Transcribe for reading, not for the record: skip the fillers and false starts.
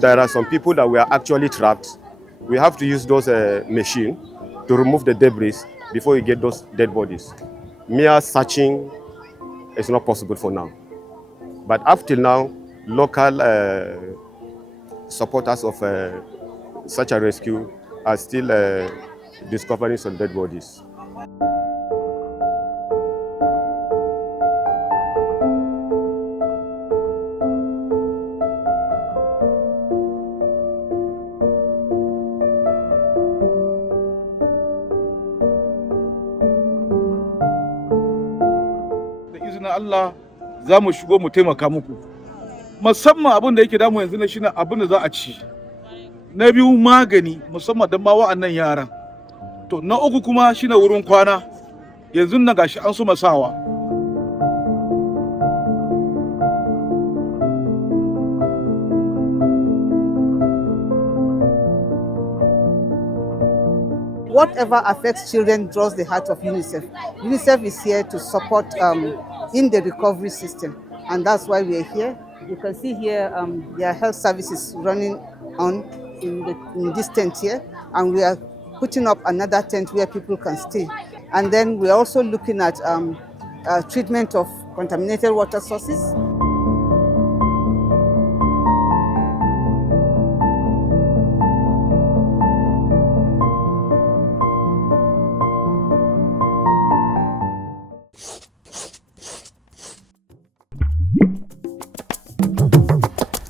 There are some people that were actually trapped. We have to use those machines to remove the debris before you get those dead bodies. Mere searching is not possible for now. But up till now, local supporters of such a rescue are still discovering some dead bodies. Da izinin Allah za mu shigo mu taimaka muku. Musamman abin da yake damu yanzu shine abin da za a ci. Na biyu magani musamman don ma wa'annan yaran. To na uku kuma shine wurin kwana. Yanzu nan gashi an so masawa. Whatever affects children draws the heart of UNICEF. UNICEF is here to support in the recovery system, and that's why we are here. You can see here their health services running on in this tent here, and we are putting up another tent where people can stay. And then we are also looking at treatment of contaminated water sources.